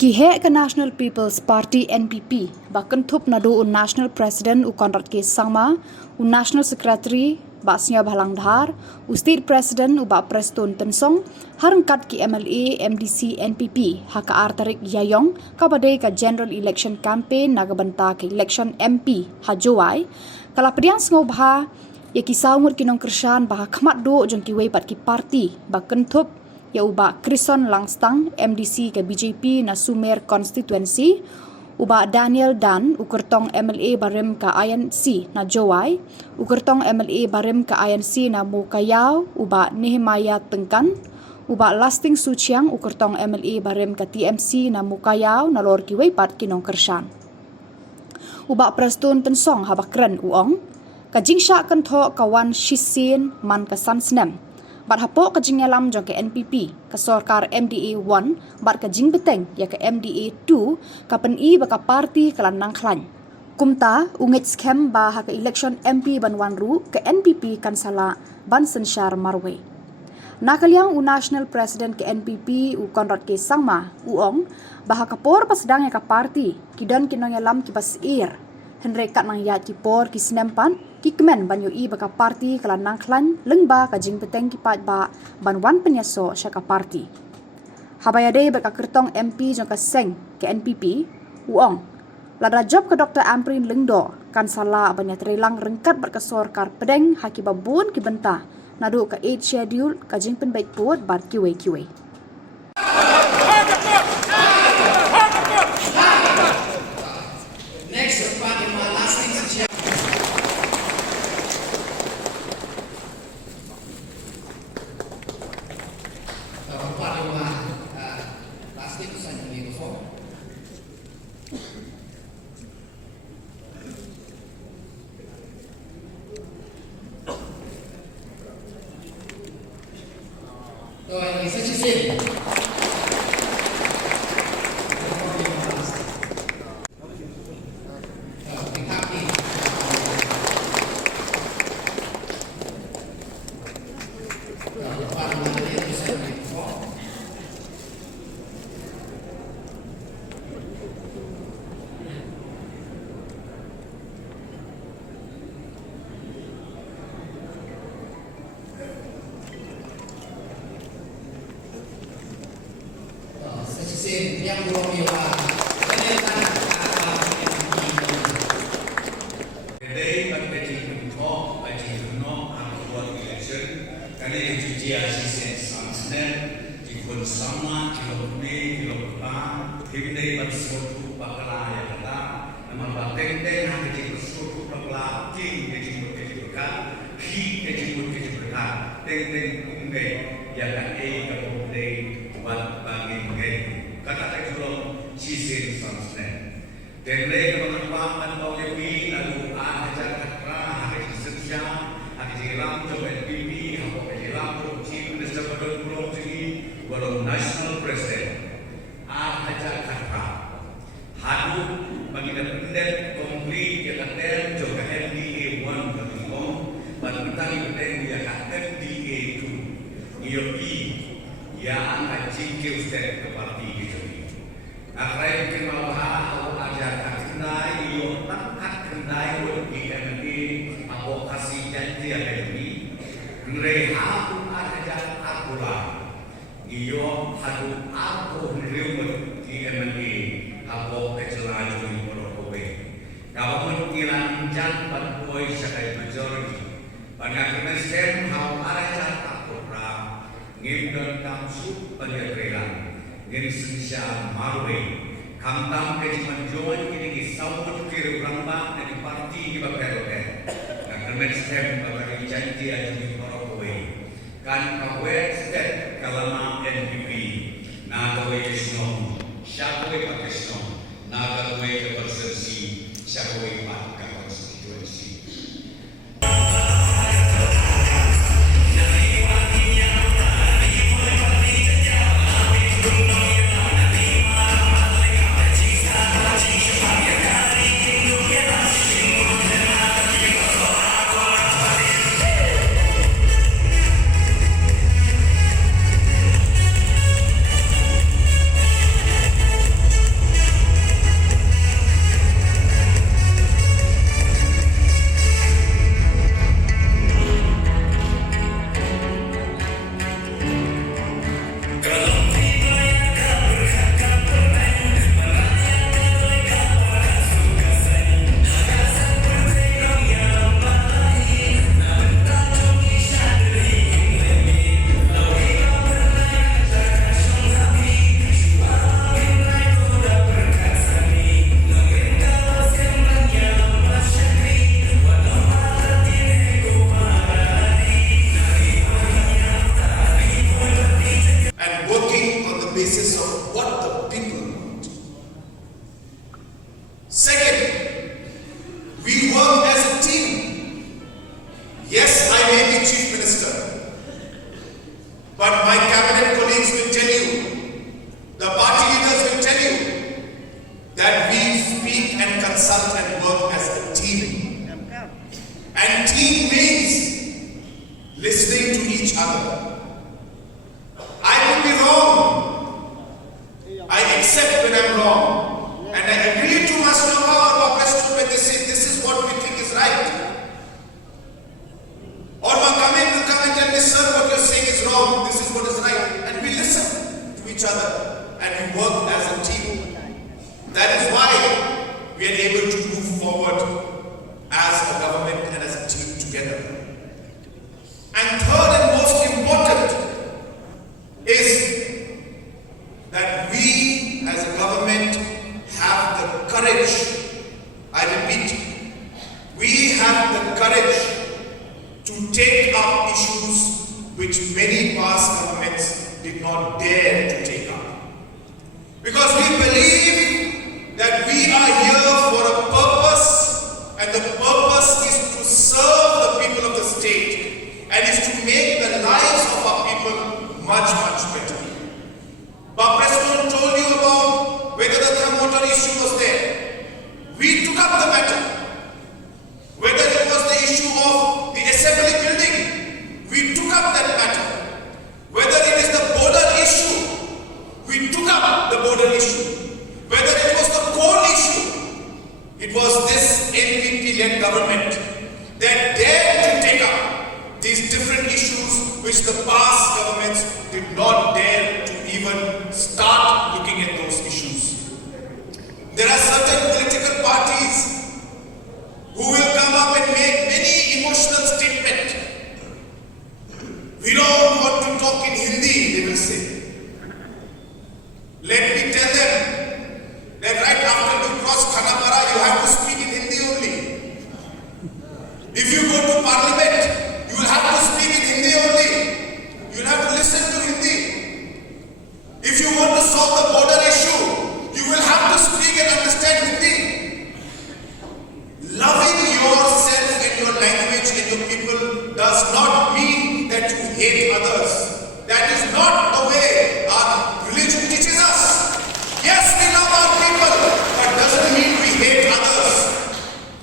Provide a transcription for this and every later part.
Kihe ke National People's Party NPP bahkan thup nadu National President u Conrad K. Sangma, National Secretary Basnya Bhalangdhar, State President u Bak Preston Tensong, harangkat ki MLA MDC NPP haka artarik Yayong kabadai ka General Election Campaign nagabanta ke Election MP Hajowai, kalapadiang sengaw baha ya kisah umur kinong kersan baha khamat do jong kiway pat ki party bahkan thup ya uba Krison Langstang MDC ke BJP na Sumer Constituency, uba Daniel Dan ukertong MLA Barem ke INC na Jowai, ukertong MLA Barem ke INC na Mukayau, uba Nehemiah Tengkan, uba Lasting Suchiang ukertong MLA Barem ke TMC na Mukayau na Lor Kiway Pat Kinong Kersan. Uba Preston Tensong habakren uong, kajing syak kentho kawan Shisin man ke Sansnem. Bat hapok ke jing nyalam jong ke NPP, ke sorkar MDA 1, bat ke jing beteng ya ke MDA 2, ke pen-i baka parti ke lanang klan. Kumta, ungit skem bah ke election MP Banwan Ru ke NPP kan sala ban sensyar marwe. Nakaliang National President ke NPP u Conrad K. Sangma, uong, bah kapor pasedang ya ke parti, kidan kinong nyalam kibas ir. Henrekat nang yat kipor ki senempan, ki kemen banyo i baka parti kelanang klan lengba ka jing peteng ki pat ba banwan penyaso syaka parti. Habayade baka kertong MP jong ka seng ke NPP, uong. Lada job ke Dr. Amprin Lengdo kan sala banyak terelang rengkat berkesor kar pedeng haki babun ki benta nadu ka 8 schedule ka jing pen baik puat bar kiwe. Rồi, mình sẽ chia sẻ. Yang belum lewat. Today, but the team talk, but you know, about election. Kali ini dia sisen samsnen, ikut sama, kilo himne bat suatu bakala ya kata, nama bateng hati ikut suatu bakala, king ikut hi ikut teng kumbe, ya kan kapolde buat bagi kata ekstrom sisen samsnen. Denle kemenangan atau lebih lalu ajar katra hari setia hari jelang coba NPP atau jelang chief minister pada pulau sini walau national president ajar katra hadu bagi pendek komplit ya kata coba MDA 1 berikong pada tentang pendek ya kata MDA 2 IOI yang akan step ke parti itu. Akhirnya kenal atau ajar kendai, iyo tak kendai di MNI, advokasi janji akademi, mereka ajar akulah, iyo hadu aku riumat di MNI, advokasi laju di Morokowe. Kalau kiran jan bantuai sekai majority, banyak mesem hau ajar akulah, ngimdan kamsu banyak relang. Indonesia marwe kamtam ke jimanjoan kini di sawut kiri rambang dari parti di Baperoke dan kementerian bakal janji aja di Morokowe kan kawe step kalama NPP na kawe kesno syakowe pakesno na kawe ke persepsi syakowe pak konstitusi. Second, we work as a team. Yes, I may be Chief Minister, but my cabinet colleagues will tell you, the party leaders will tell you, that we speak and consult and work as a team. And team means listening to each other. I can be wrong. I accept when I'm wrong. And I agree to Masnova or Presto when they say this is what we think is right. Or Makamin will come and tell me, sir, what you're saying is wrong, this is what is right. And we listen to each other and we work as a team. That is why we are able to move forward as a government and as a team together. And third and most important is that we as a government have the courage, I repeat, we have the courage to take up issues which many past governments did not dare to take up. Because we believe that we are here for a purpose, and the purpose is to serve the people of the state and is to make the lives of our people much, much better. Bob Preston told you about whether the thermometer issue was there. We took up the matter. Whether it was the issue of the assembly building, we took up that matter. Whether it is the border issue, we took up the border issue. Whether it was the coal issue, it was this NPP-led government that dared to take up these different issues which the past governments did not dare to even start looking at those issues. There are certain political parties who will come up and make many emotional statements. We don't want to talk in Hindi, they will say. Let me tell them that right after you cross Khanapara, you have to speak in Hindi only. If you go to Parliament, you will have to speak in Hindi only. You will have to listen to Hindi. If you want to solve the border issue, you will have to speak and understand Hindi. Loving yourself and your language and your people does not mean that you hate others. That is not the way our religion teaches us. Yes, we love our people, but doesn't mean we hate others.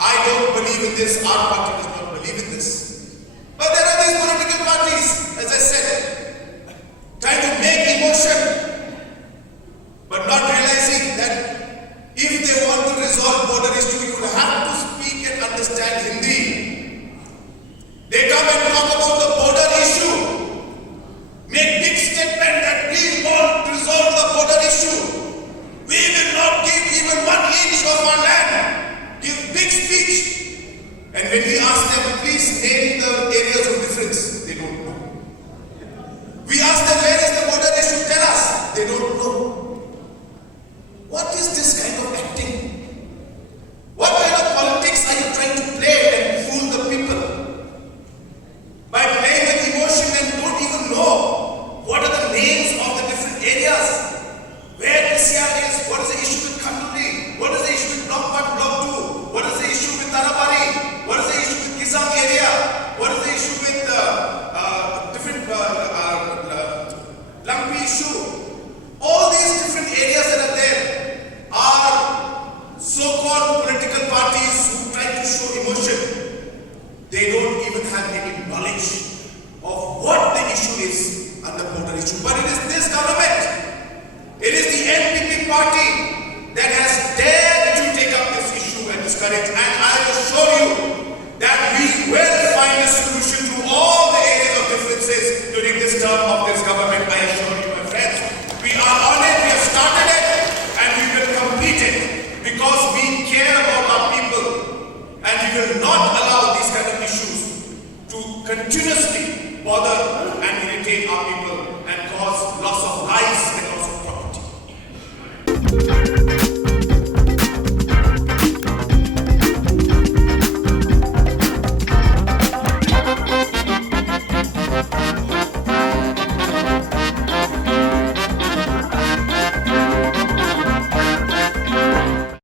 I don't believe in this, our party does not believe in this. But there are these political parties, as I said, trying to make emotion, but not realizing that if they want to resolve border issue, you will have to speak and understand Hindi. They come and talk about the border issue, make big statement that we want to resolve the border issue. We will not give even 1 inch of our land. Give big speech. And when we ask them, please name the areas of difference, they don't know. We ask them, where is the border issue? Tell us. They don't know. What is this kind of acting? What kind of politics are you trying to play and fool the people? By playing with emotion and don't even know what are the names of the different areas. Where PCR is, what is the issue with Khanduri? What is the issue with Block 1, Block 2? What is the issue with Tarabari? What is the issue with Kizam area? What is the issue with different lumpy issue? All these different areas that are there are so-called political parties who try to show emotion. They don't even have any knowledge of what the issue is under border issue. But it is this government, it is the NPP party that has dared to take up this issue and discourage. And I assure you that we will find a solution to all the areas of differences during this term of this government.